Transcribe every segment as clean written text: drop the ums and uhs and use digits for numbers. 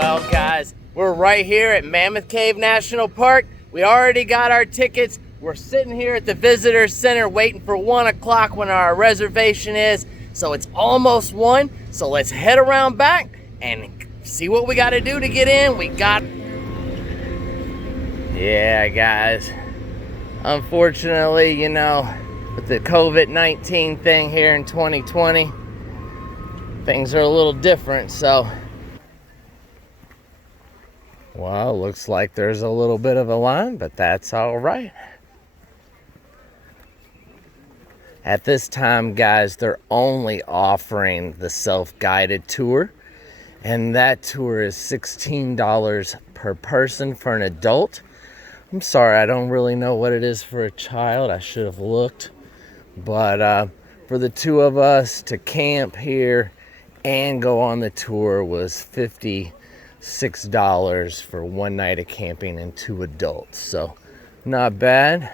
Well, guys, we're right here at Mammoth Cave National Park. We already got our tickets. We're sitting here at the visitor center waiting for 1 o'clock when our reservation is. So it's almost 1. So let's head around back and see what we got to do to get in. Yeah, guys. Unfortunately, you know, with the COVID-19 thing here in 2020, things are a little different, so. Well, looks like there's a little bit of a line, but that's all right. At this time, guys, they're only offering the self-guided tour, and that tour is $16 per person for an adult. I'm sorry, I don't really know what it is for a child. I should have looked. But for the two of us to camp here and go on the tour was $56 for 1 night of camping and 2 adults. So not bad.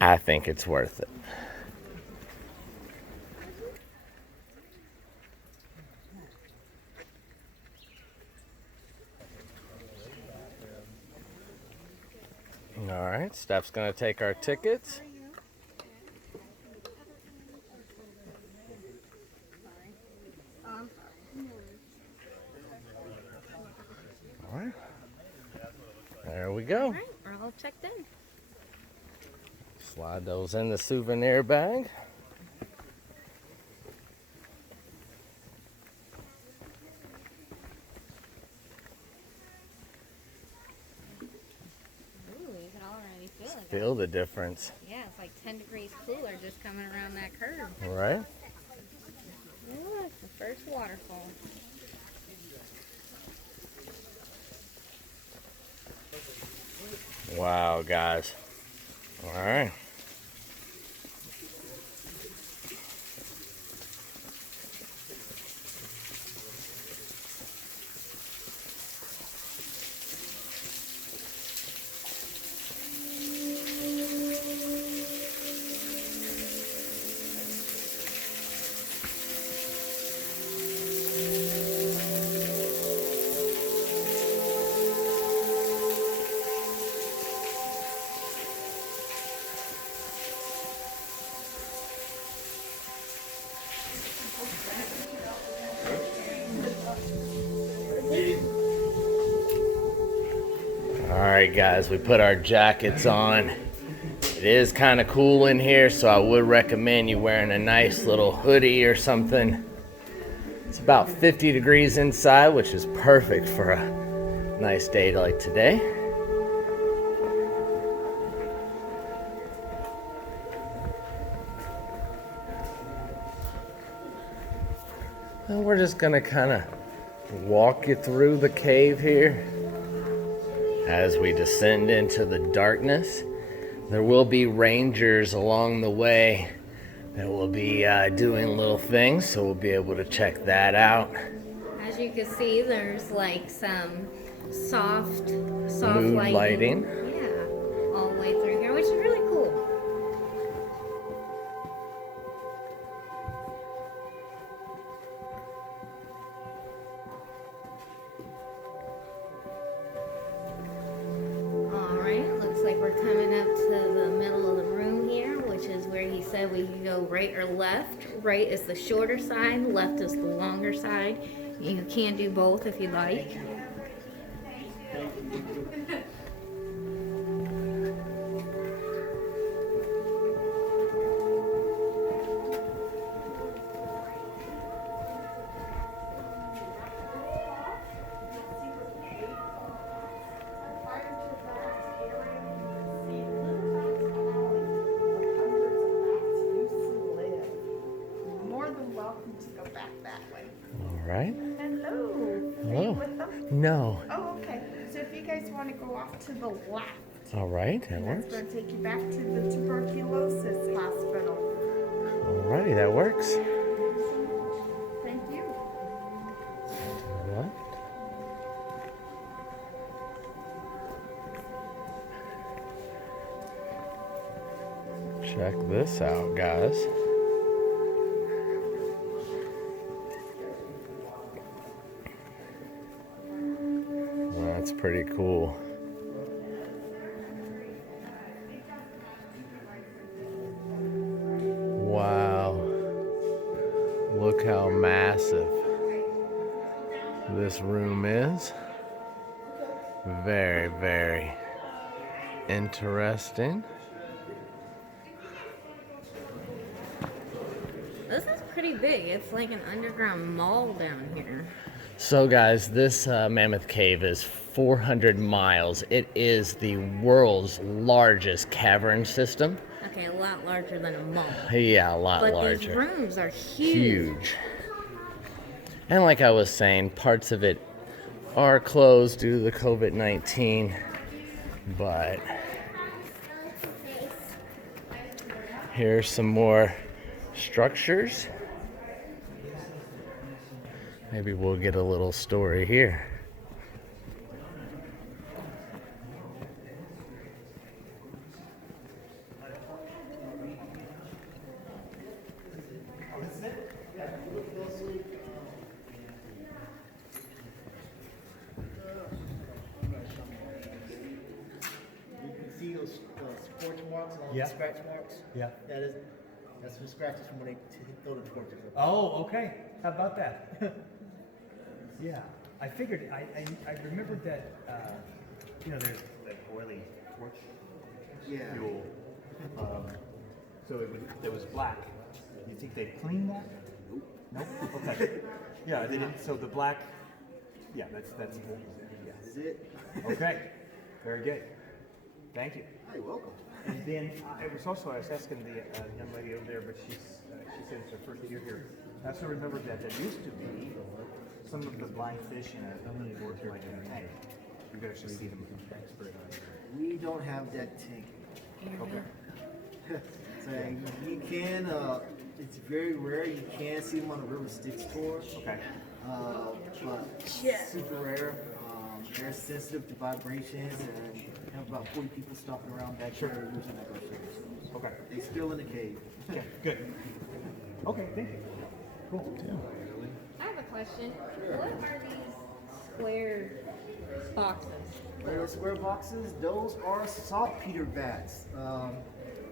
I think it's worth it. All right, Steph's gonna take our tickets. All right, there we go. All right, we're all checked in. Slide those in the souvenir bag. Feel the difference. Yeah, it's like 10 degrees cooler just coming around that curve. Right? Look, the first waterfall. Wow, guys. All right. Alright guys, we put our jackets on. It is kind of cool in here, so I would recommend you wearing a nice little hoodie or something. It's about 50 degrees inside, which is perfect for a nice day like today. And we're just gonna kind of walk you through the cave here. As we descend into the darkness, there will be rangers along the way that will be doing little things, so we'll be able to check that out. As you can see, there's like some soft Mood lighting. Yeah, all the way through here, which is really cool. We can go right or left. Right is the shorter side, left is the longer side. You can do both if you like. Right? Hello. Hello. Are you with them? No. Oh, okay. So if you guys want to go off to the left. All right, that works. That's going to take you back to the tuberculosis hospital. All righty, that works. Thank you. What? Check this out, guys. pretty cool. Wow. Look how massive this room is. Very, very interesting. This is pretty big. It's like an underground mall down here. So guys, this Mammoth Cave is 400 miles. It is the world's largest cavern system. Okay, a lot larger than a mall. Yeah, a lot But larger. these rooms are huge. Huge. And like I was saying, parts of it are closed due to the COVID-19, but here's some more structures. Maybe we'll get a little story here. See those scorch marks and all Yeah. the scratch marks? Yeah. That's the scratches from when they throw the torches up. Oh, okay. How about that? Yeah. I figured, I remembered that, there's like oily torch Yeah. fuel. So it was black. You think they'd clean that? Nope. Okay. Yeah, they didn't. So the black, yeah, that's yeah. Is it? Okay. Very good. Thank you. Hey, welcome. And then I was asking the young lady over there, but she said it's her first year here. I also remembered that there used to be some of the blind fish in a work here like in a tank. You could actually see them spread out. We don't have that tank. Okay. So you can, it's very rare, you can see them on the River Styx tour. Okay. But super rare. They're sensitive to vibrations and have about 40 people stopping around back there using that themselves. Okay. They're still in the cave. Okay. Good. Okay. Thank you. Cool. I have a question. What are these square boxes? Those square boxes, those are saltpeter vats.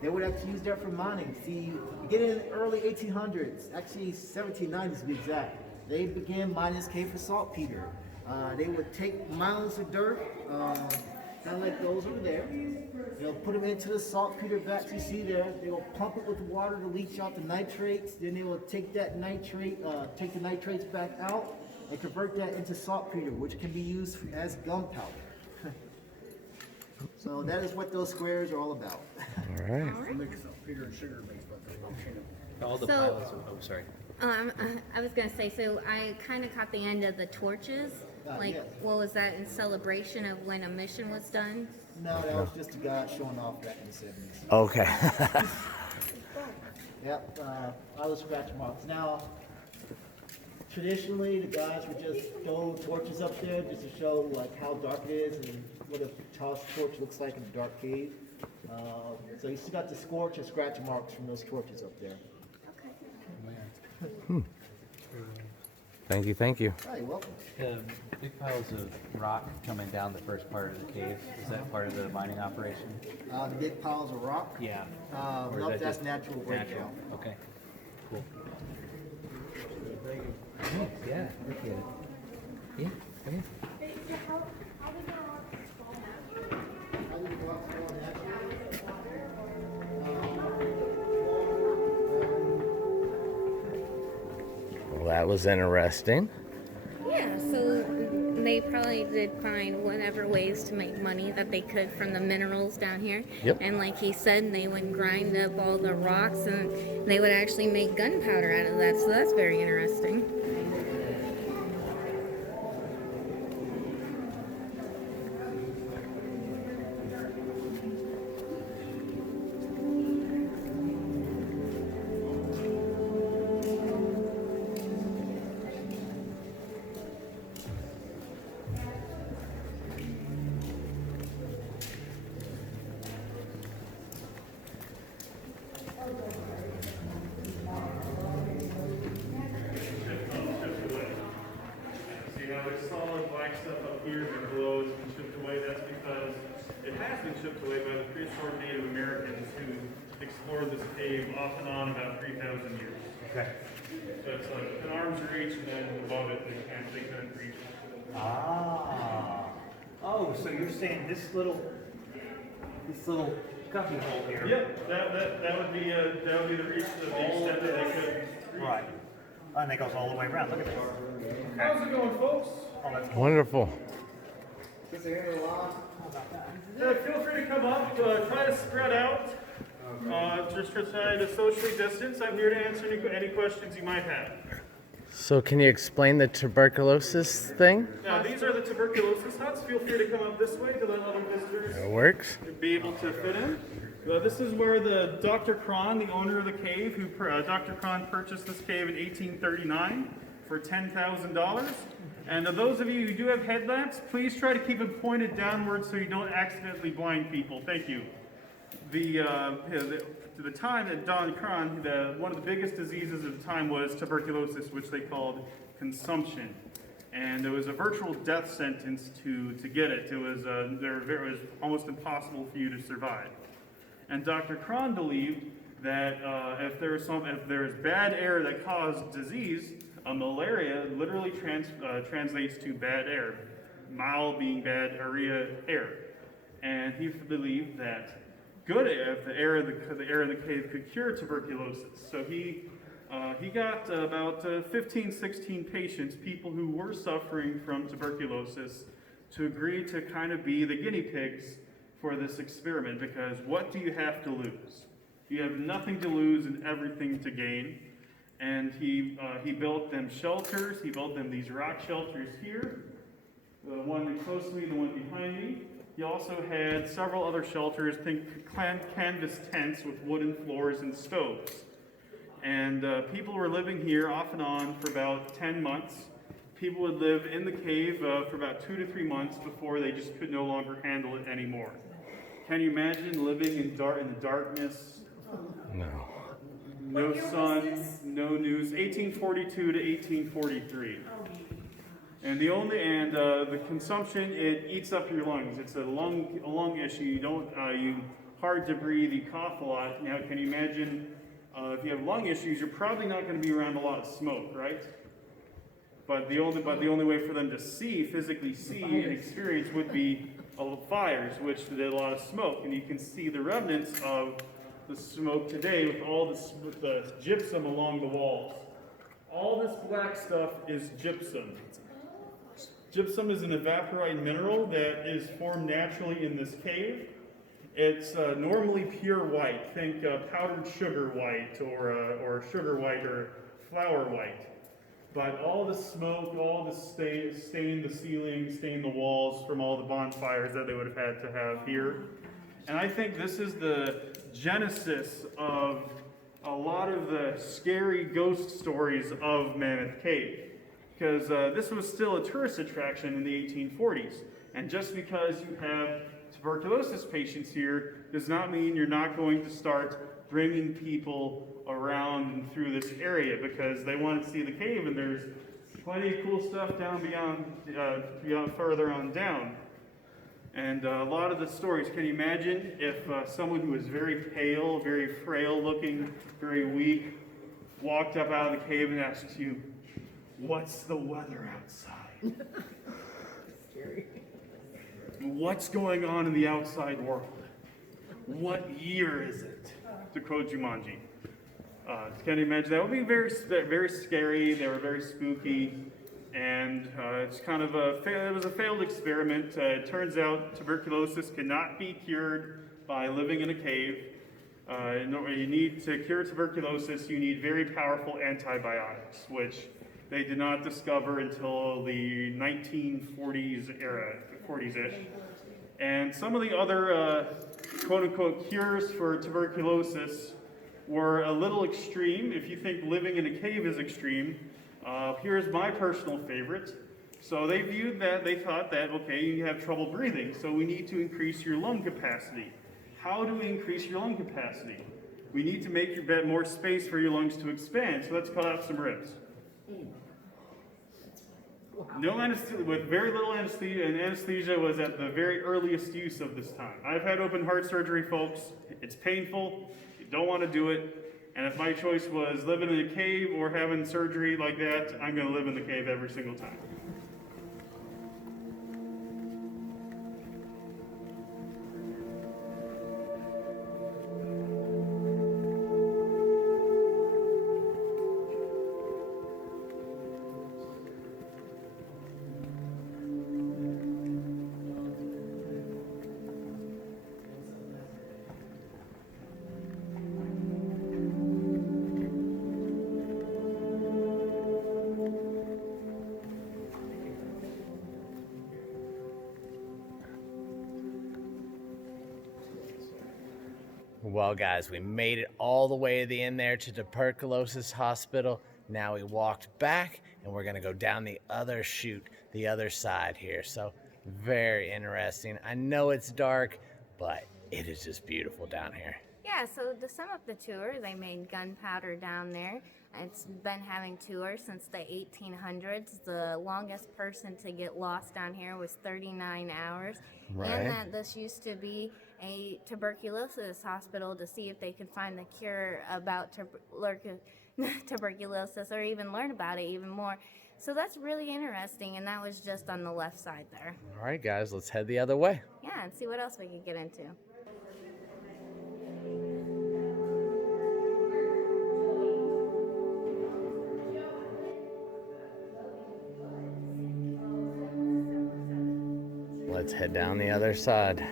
They would actually use that for mining. See, beginning in the early 1800s, actually 1790s to be exact, they began mining this cave for saltpeter. They would take mounds of dirt, kind of like those over there. They'll put them into the saltpeter vats you see there. They will pump it with water to leach out the nitrates. Then they will take that take the nitrates back out and convert that into saltpeter, which can be used as gunpowder. So that is what those squares are all about. All right. Saltpeter and sugar makes All the So- pilots. Oh, sorry. I was gonna say, so I kind of caught the end of the torches. Like, yes. what was that in celebration of when a mission was done? No, that was just a guy showing off back in the 70s. Okay. Yep, other scratch marks. Now, traditionally, the guys would just throw torches up there just to show like how dark it is and what a torch looks like in a dark cave. So you still got the scorch and scratch marks from those torches up there. Thank you, thank you. Hi, welcome. The big piles of rock coming down the first part of the cave, is that part of the mining operation? The big piles of rock. Yeah. Or is No, that that's just natural breakdown. Okay. Cool. Yeah. Look at it. Yeah. Come here. Well, that was interesting. Yeah, so they probably did find whatever ways to make money that they could from the minerals down here. Yep. And like he said, they would grind up all the rocks and they would actually make gunpowder out of that. So that's very interesting. shipped away by the prehistoric Native Americans who explored this cave off and on about 3,000 years. Okay. So it's like an arm's reach, and then above it they couldn't reach. Ah. Oh, so you're saying this little cubby hole here? Yep, that would be the reach, the extent that they could reach. Right. And that goes all the way around. Look at this. How's it going, folks? Oh, that's cool. Wonderful. Feel free to come up. Try to spread out. Just try to socially distance. I'm here to answer any questions you might have. So can you explain the tuberculosis thing? Now, these are the tuberculosis huts. Feel free to come up this way to let other visitors It works. be able to fit in. This is where the Dr. Cron, the owner of the cave, Dr. Cron purchased this cave in 1839 for $10,000. And those of you who do have headlamps, please try to keep it pointed downwards so you don't accidentally blind people. Thank you. To the time that Don Cron, one of the biggest diseases of the time was tuberculosis, which they called consumption. And it was a virtual death sentence to get it. It was almost impossible for you to survive. And Dr. Cron believed that if there was bad air that caused disease, malaria literally translates to bad air, mal being bad, aria air. And he believed that good air, the air in the cave could cure tuberculosis. So he got about 15, 16 patients, people who were suffering from tuberculosis, to agree to kind of be the guinea pigs for this experiment, because what do you have to lose? You have nothing to lose and everything to gain. And he built them shelters. He built them these rock shelters here, the one close to me, the one behind me. He also had several other shelters, think canvas tents with wooden floors and stoves. And people were living here off and on for about 10 months. People would live in the cave for about 2 to 3 months before they just could no longer handle it anymore. Can you imagine living in the darkness? No. No sun, no news. 1842 to 1843. And the consumption, it eats up your lungs. It's a lung issue. You hard to breathe. You cough a lot. Now, can you imagine if you have lung issues? You're probably not going to be around a lot of smoke, right? But the only way for them to physically see and experience would be fires, which did a lot of smoke, and you can see the remnants of the smoke today with the gypsum along the walls. All this black stuff is gypsum. Gypsum is an evaporite mineral that is formed naturally in this cave. It's normally pure white. Think powdered sugar white or sugar white or flour white. But all the smoke, all the stained the ceiling, stained the walls from all the bonfires that they would have had to have here. And I think this is the genesis of a lot of the scary ghost stories of Mammoth Cave. Because this was still a tourist attraction in the 1840s. And just because you have tuberculosis patients here does not mean you're not going to start bringing people around and through this area, because they want to see the cave, and there's plenty of cool stuff down beyond further on down. And a lot of the stories, can you imagine if someone who was very pale, very frail looking, very weak, walked up out of the cave and asked you, "What's the weather outside?" Scary. "What's going on in the outside world? What year is it?" To quote Jumanji. Can you imagine? That would be very, very scary. They were very spooky, and it's kind of it was a failed experiment. It turns out tuberculosis cannot be cured by living in a cave. You need to cure tuberculosis. You need very powerful antibiotics, which they did not discover until the 1940s era, 40s-ish. And some of the other quote-unquote cures for tuberculosis were a little extreme. If you think living in a cave is extreme, here's my personal favorite. So they thought that, okay, you have trouble breathing, so we need to increase your lung capacity. How do we increase your lung capacity? We need to make your bed more space for your lungs to expand, so let's cut out some ribs. No anesthesia, with very little anesthesia, and anesthesia was at the very earliest use of this time. I've had open heart surgery, folks. It's painful. You don't want to do it. And if my choice was living in a cave or having surgery like that, I'm going to live in the cave every single time. Well, guys, we made it all the way to the end there to tuberculosis hospital. Now we walked back and we're going to go down the other chute, the other side here. So very interesting. I know it's dark, but it is just beautiful down here. Yeah, so to sum up the tour, they made gunpowder down there. It's been having tours since the 1800s. The longest person to get lost down here was 39 hours. Right. And that this used to be a tuberculosis hospital to see if they could find the cure about tuberculosis or even learn about it even more. So that's really interesting, and that was just on the left side there. All right, guys, let's head the other way. Yeah, and see what else we could get into. Let's head down the other side.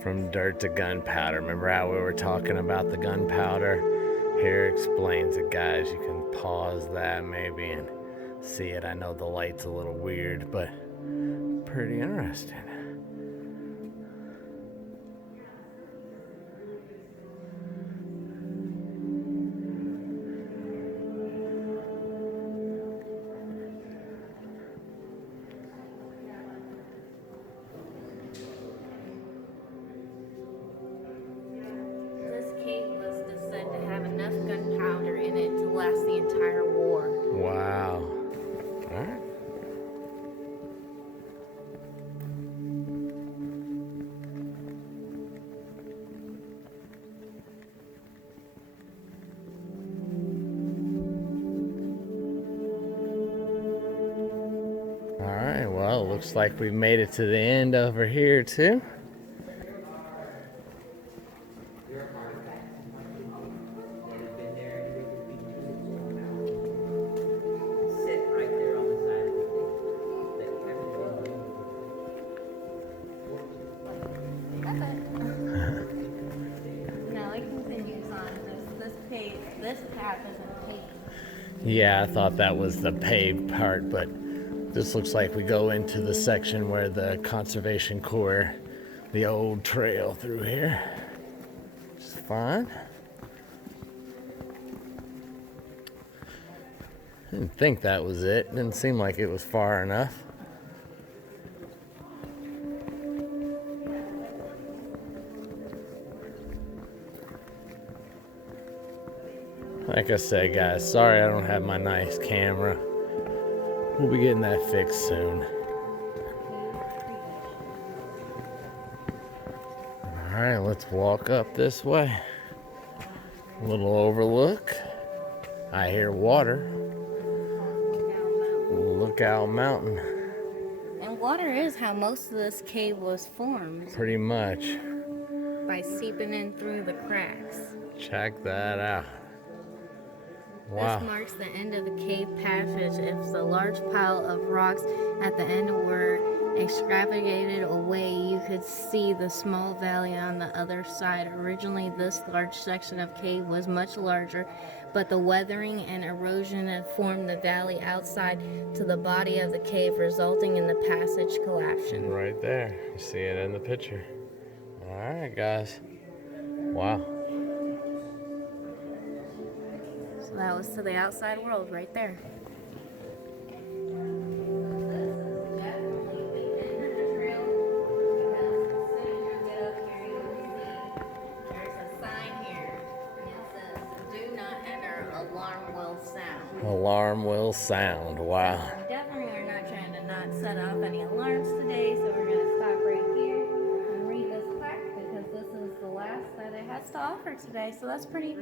From dirt to gunpowder. Remember how we were talking about the gunpowder? Here explains it, guys. You can pause that maybe and see it. I know the light's a little weird, but pretty interesting. This cave was said to have enough gunpowder in it to last the entire war. Wow. All right. All right, well, looks like we've made it to the end over here too. Sit right there on the side of the cave that you haven't been. No, it continues on. This path isn't paved. Yeah, I thought that was the paved part, but this looks like we go into the section where the Conservation Corps, the old trail through here. It's fun. Didn't think that was it. Didn't seem like it was far enough. Like I said, guys, sorry I don't have my nice camera. We'll be getting that fixed soon. Alright, let's walk up this way. A little overlook. I hear water. Lookout Mountain. And water is how most of this cave was formed, Pretty much. by seeping in through the cracks. Check that out. This Wow. marks the end of the cave passage. If the large pile of rocks at the end were excavated away, you could see the small valley on the other side. Originally, this large section of cave was much larger, but the weathering and erosion had formed the valley outside to the body of the cave, resulting in the passage collapsing. Right there. You see it in the picture. Alright, guys. Wow. So that was to the outside world right there. Alarm will sound. Wow. We definitely are not trying to not set off any alarms today, so we're going to stop right here and read this plaque because this is the last that it has to offer today. So that's pretty.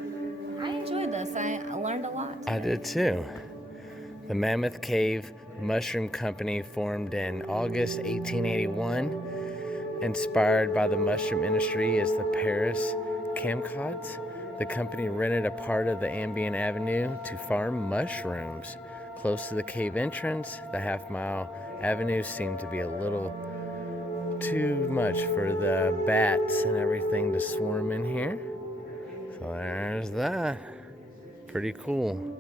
I enjoyed this. I learned a lot. I did too. The Mammoth Cave Mushroom Company formed in August 1881, inspired by the mushroom industry as the Paris camcods. The company rented a part of the ambient avenue to farm mushrooms. Close to the cave entrance, the half-mile avenue seemed to be a little too much for the bats and everything to swarm in here. So there's that. Pretty cool.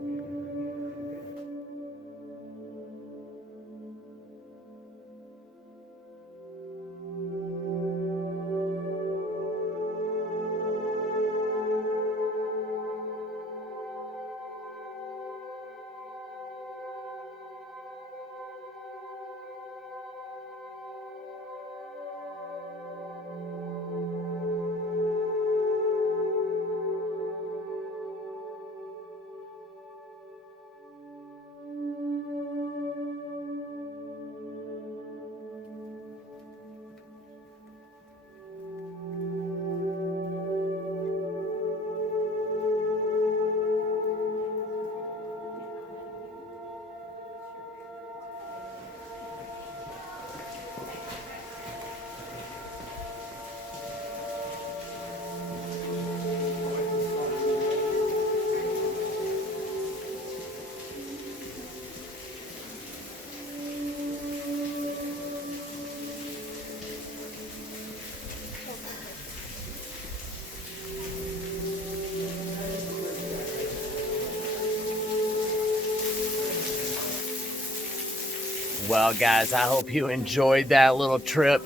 Well, guys, I hope you enjoyed that little trip.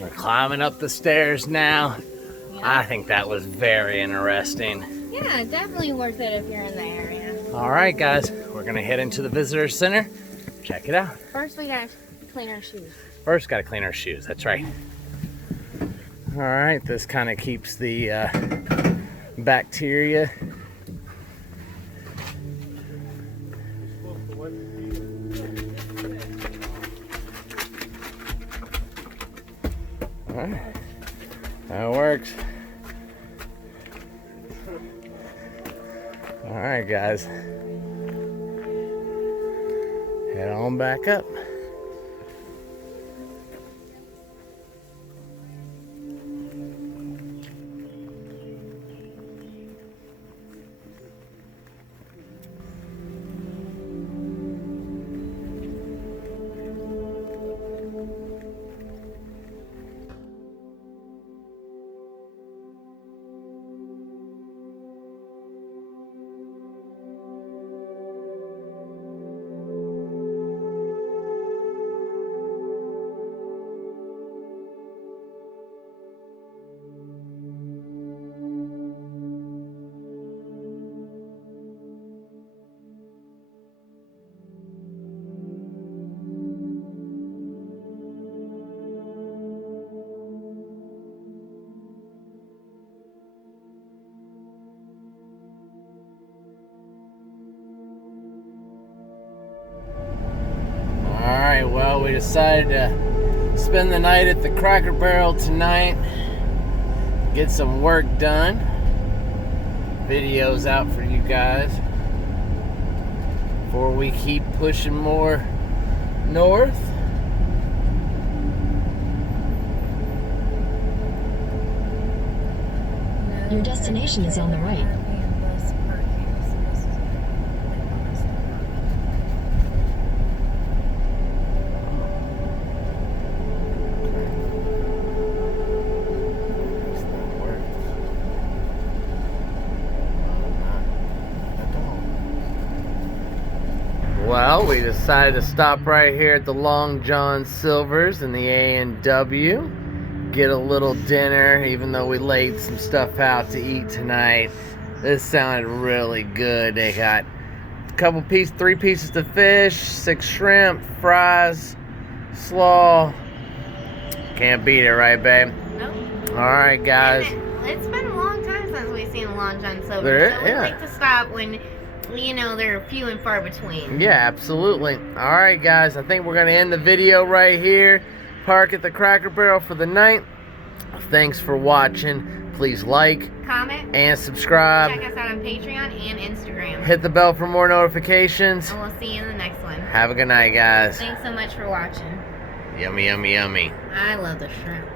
We're climbing up the stairs now. I think that was very interesting. Yeah, definitely worth it if you're in the area. All right, guys, we're gonna head into the visitor center. Check it out. First, we gotta clean our shoes. First, gotta clean our shoes. That's right. All right, this kind of keeps the bacteria. All right, that works. All right, guys, head on back up. Alright, well, we decided to spend the night at the Cracker Barrel tonight. Get some work done. Videos out for you guys. Before we keep pushing more north. Your destination is on the right. Well, we decided to stop right here at the Long John Silver's in the A&W. Get a little dinner, even though we laid some stuff out to eat tonight. This sounded really good. They got a couple pieces, 3 pieces of fish, 6 shrimp, fries, slaw. Can't beat it, right, babe? Nope. All right, guys. It's been a long time since we've seen a Long John Silver. There- So we yeah. like to stop when you know, they're few and far between. Yeah, absolutely. All right, guys. I think we're going to end the video right here. Park at the Cracker Barrel for the night. Thanks for watching. Please like, comment, and subscribe. check us out on Patreon and Instagram. Hit the bell for more notifications. And we'll see you in the next one. Have a good night, guys. Thanks so much for watching. Yummy, yummy, yummy. I love the shrimp.